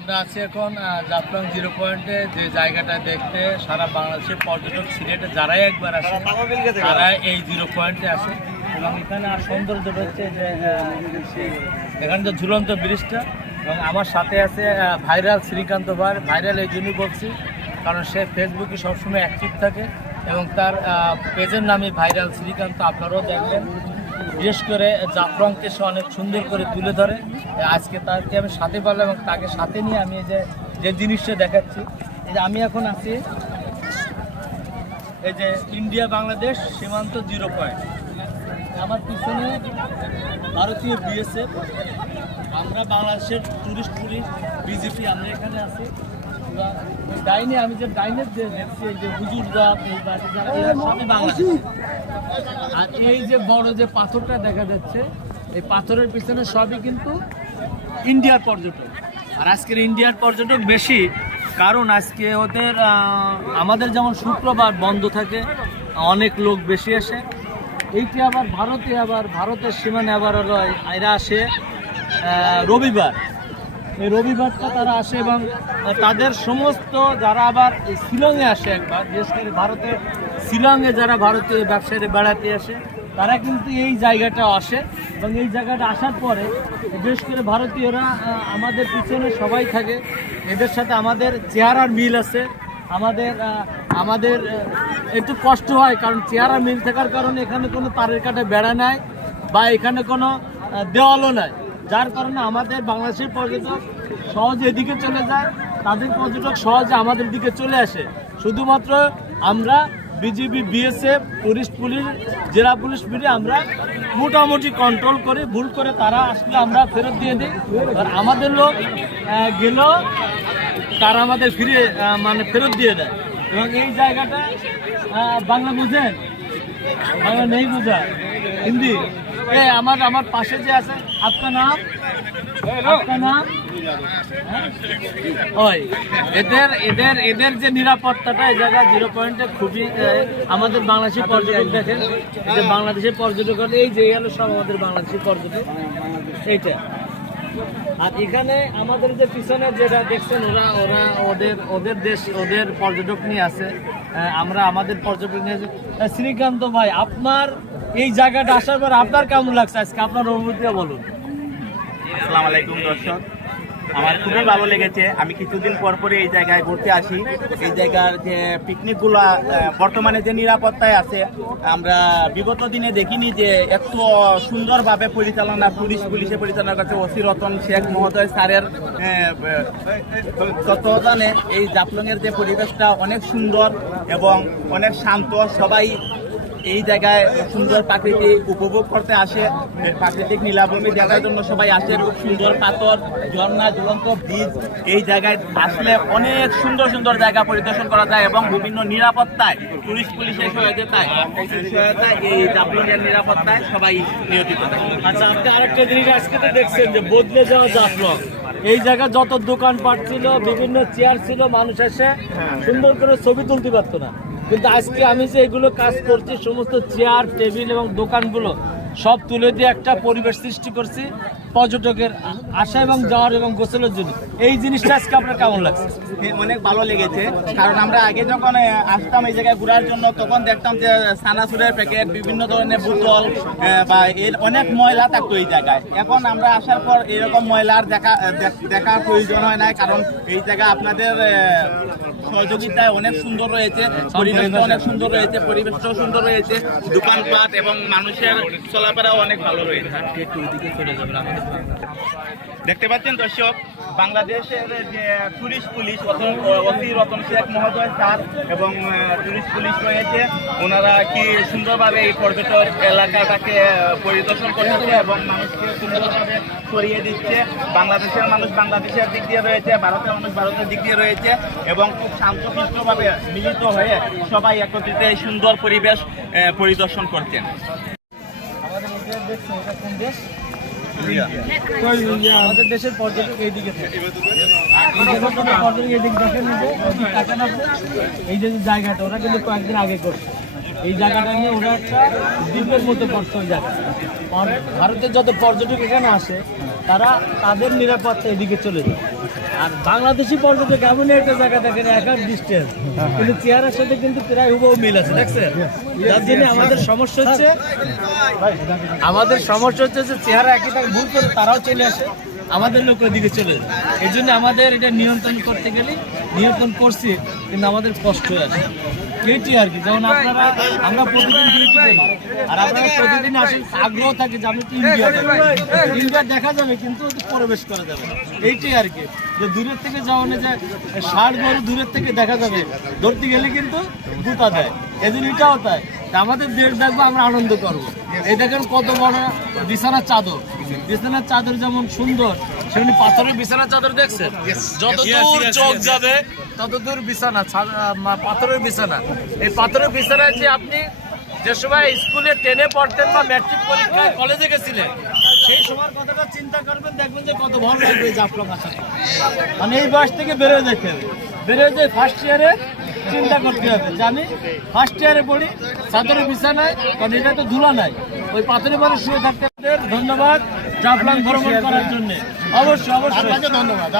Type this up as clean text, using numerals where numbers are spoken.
আমরা আছি এখন জাফলং জিরো পয়েন্টে, যে জায়গাটা দেখতে সারা বাংলাদেশের পর্যটক সিলেটে যারাই একবার আসে তারা এই জিরো পয়েন্টে আসে। এবং এখানে আর সৌন্দর্যটা হচ্ছে যে এখানে যে ঝুলন্ত ব্রিজটা, এবং আমার সাথে আছে ভাইরাল শ্রীকান্ত ভাই। ভাইরাল এই জন্যই বলছি কারণ সে ফেসবুকে সবসময় অ্যাক্টিভ থাকে এবং তার পেজের নামে ভাইরাল শ্রীকান্ত, আপনারাও দেখবেন। বিশেষ করে জাফলংকে সে অনেক সুন্দর করে তুলে ধরে। আজকে তাকে আমি সাথে পারলাম এবং তাকে সাথে নিয়ে আমি যে জিনিসটা দেখাচ্ছি, এই যে আমি এখন আছি এই যে ইন্ডিয়া বাংলাদেশ সীমান্ত জিরো পয়েন্ট। আমার পিছনে ভারতীয় বিএসএফ, আমরা বাংলাদেশের টুরিস্ট পুলিশ বিজেপি, আমরা এখানে আছি। ডাইনে আমি যে ডাইনের যে দেখছি এই যে হুজুররা সবই বাংলাদেশ। আর এই যে বড় যে পাথরটা দেখা যাচ্ছে, এই পাথরের পিছনে সবই কিন্তু ইন্ডিয়ার পর্যটক। আর আজকের ইন্ডিয়ার পর্যটক বেশি, কারণ আজকে ওদের আমাদের যেমন শুক্রবার বন্ধ থাকে, অনেক লোক বেশি আসে। এইটি আবার ভারতের সীমানে আবার হলো এরা আসে রবিবার। এই রবিবারটা তারা আসে এবং তাদের সমস্ত যারা আবার শিলংয়ে আসে একবার, বিশেষ করে ভারতের শিলংয়ে যারা ভারতীয় ব্যবসায়ীরা বেড়াতে আসে তারা কিন্তু এই জায়গাটা আসে। এবং এই জায়গাটা আসার পরে বিশেষ করে ভারতীয়রা আমাদের পিছনে সবাই থাকে, এদের সাথে আমাদের চেহারার মিল আছে। আমাদের একটু কষ্ট হয় কারণ চেহারা মিল থাকার কারণে এখানে কোনো তারের কাটা বেড়া নাই বা এখানে কোনো দেওয়ালও নাই, যার কারণে আমাদের বাংলাদেশের পর্যটক সহজে এদিকে চলে যায়, তাদের পর্যটক সহজে আমাদের দিকে চলে আসে। শুধুমাত্র আমরা বিজিবি, বিএসএফ, টুরিস্ট পুলিশ, জেলা পুলিশ মিলে আমরা মোটামুটি কন্ট্রোল করি। ভুল করে তারা আসলে আমরা ফেরত দিয়ে দিই। আর আমাদের লোক গেলেও তারা আমাদের ফেরত দিয়ে দেয়। এবং এই জায়গাটা বাংলা বুঝেন? বাংলা নেই বুঝা, হিন্দি। আমার পাশে যে আছে, আপনার নাম? এদের যে নিরাপত্তাটা এই জায়গা জিরো পয়েন্টে খুবই, আমাদের বাংলাদেশি পর্যটক দেখেন, এই যে বাংলাদেশের পর্যটক, এই যে এলো সব আমাদের বাংলাদেশি পর্যটক এইটা। আর এখানে আমাদের যে পিছনে যেটা দেখছেন, ওদের পর্যটক নিয়ে আছে, আমরা আমাদের পর্যটক নিয়ে। শ্রীকান্ত ভাই, আপনার এই জায়গাটা আসার পর আপনার কেমন লাগছে আজকে, আপনার অনুভূতিটা বলুন। আসসালামু আলাইকুম দর্শক, আমার খুবই ভালো লেগেছে। আমি কিছুদিন পরে এই জায়গায় ঘুরতে আসি। এই জায়গার যে পিকনিকগুলো বর্তমানে যে নিরাপত্তায় আছে, আমরা বিগত দিনে দেখিনি যে এত সুন্দরভাবে পরিচালনা পুলিশে পরিচালনা করছে ওসি রতন শেখ মহোদয় স্যারের তত্ত্বাবধানে। এই জাফলংয়ের যে পরিবেশটা অনেক সুন্দর এবং অনেক শান্ত। সবাই এই জায়গায় সুন্দর প্রাকৃতিক উপভোগ করতে আসে, প্রাকৃতিক নীলাভূমি দেখার জন্য সবাই আসে। খুব সুন্দর পাথর, ঝর্ণা, ঝুলন্ত ব্রিজ, এই জায়গায় আসলে অনেক সুন্দর সুন্দর জায়গা পরিদর্শন করা যায় এবং বিভিন্ন নিরাপত্তায় টুরিস্ট পুলিশের সহায়তায় এই জাফলংয়ের নিরাপত্তায় সবাই নিয়োজিত থাকে। আচ্ছা, আপনি আরেকটা জিনিস আজকে তো দেখছেন যে বদলে যাওয়া জাফলং, এই জায়গায় যত দোকানপাট ছিল, বিভিন্ন চেয়ার ছিল, মানুষ এসে সুন্দর করে ছবি তুলতে পারতো না। কিন্তু আজকে আমি যে এগুলো কাজ করছি, সমস্ত চেয়ার, টেবিল এবং দোকানগুলো সব তুলে দিয়ে একটা পরিবেশ সৃষ্টি করছি পর্যটকের আসা এবং যাওয়ার এবং গোসলের জন্য। এই জিনিসটা আজকে আপনার কেমন লাগছে? অনেক ভালো লেগেছে, কারণ আমরা আগে যখন আসতাম এই জায়গায় ঘোরার জন্য তখন দেখতাম যে সানাসুরের প্যাকেট, বিভিন্ন ধরনের বোতল বা এর অনেক ময়লা থাকতো এই জায়গায়। এখন আমরা আসার পর এরকম ময়লার দেখার প্রয়োজন হয় না, কারণ এই জায়গা আপনাদের সহযোগিতায় অনেক সুন্দর রয়েছে, পরিবেশটা অনেক সুন্দর রয়েছে, পরিবেশটাও সুন্দর রয়েছে, দোকানপাট এবং মানুষের চলাফেরাও অনেক ভালো রয়েছে। দেখতে পাচ্ছেন দর্শক, বাংলাদেশের যে tourist police OC Ratan Sheikh মহোদয় স্যার এবং টুরিস্ট পুলিশ রয়েছে, ওনারা কি সুন্দরভাবে এই পর্যটক এলাকাটাকে পরিদর্শন করতেছে এবং মানুষকে সুন্দরভাবে ছড়িয়ে দিচ্ছে। বাংলাদেশের মানুষ বাংলাদেশের দিক দিয়ে রয়েছে, ভারতের মানুষ ভারতের দিক দিয়ে রয়েছে এবং খুব শান্তশিষ্টভাবে মিলিত হয়ে সবাই একত্রিত এই সুন্দর পরিবেশ পরিদর্শন করছেন। আমাদের দেশের পর্যটক এইদিকে থাকে, এই যে জায়গাটা ওরা কিন্তু কয়েকদিন আগে করছে, এই জায়গাটা নিয়ে ওরা একটা দ্বীপের মতো করছে। ওই জায়গা ভারতের যত পর্যটক এখানে আসে তারা তাদের নিরাপত্তা এদিকে চলে যায়। আর বাংলাদেশি পর্যটক এমন একটা জায়গা দেখেন একার ডিস্টেন্স, কিন্তু চেহারার সাথে কিন্তু প্রায় হুবহু মিল আছে, দেখছেন? যার জন্য আমাদের সমস্যা হচ্ছে যে চেহারা একই থাকে, ভুল করে তারাও চলে আসে, আমাদের লোকের দিকে চলে যায়। এই জন্য আমাদের এটা নিয়ন্ত্রণ করতে গেলে নিয়ন্ত্রণ করছি, কিন্তু আমাদের কষ্ট হয়ে আসে এইটি আর কি। যেমন আমরা প্রতিদিন ডিউটি করি, আর আপনারা প্রতিদিন আসেন, আগ্রহ থাকে যে আমি ইন্ডিয়া দেখা যাবে, কিন্তু প্রবেশ করা যাবে না। এইটাই আর কি, যে দূরের থেকে যাওয়া যে ষাট গরু দূরের থেকে দেখা যাবে, ধরতে গেলে কিন্তু গুতা দেয়। এই জন্য এটাও তাই, আমাদের দেশ দেখবো, আমরা আনন্দ করবো। এই দেখেন কত বড় বিছানার চাদর, বিছানার চাদর যেমন সুন্দর, সেমনি পাথরের বিছানার চাদর দেখছেন, যত দূর চোখ যাবে তত দূর বিছানা, পাথরের বিছানা। এই পাথরের বিছানায় যে আপনি যে সময় স্কুলে 10-এ পড়তেন বা ম্যাট্রিক পরীক্ষায় কলেজে গেছিলেন, সেই সময়ের কথাটা চিন্তা করবেন, দেখবেন যে কত ভালো লাগবে জাফলং আসার। মানে এই বয়স থেকে বেরোয় যেতে হবে, বেরোয় যে ফার্স্ট ইয়ারে চিন্তা করতে হবে যে আমি ফার্স্ট ইয়ারে পড়ি চাদরের বিছানায়, কারণ এটা তো ধুলা নাই, ওই পাথরের পরে শুয়ে থাকতে হবে। ধন্যবাদ জাফলং ভ্রমণ করার জন্য, অবশ্যই ধন্যবাদ।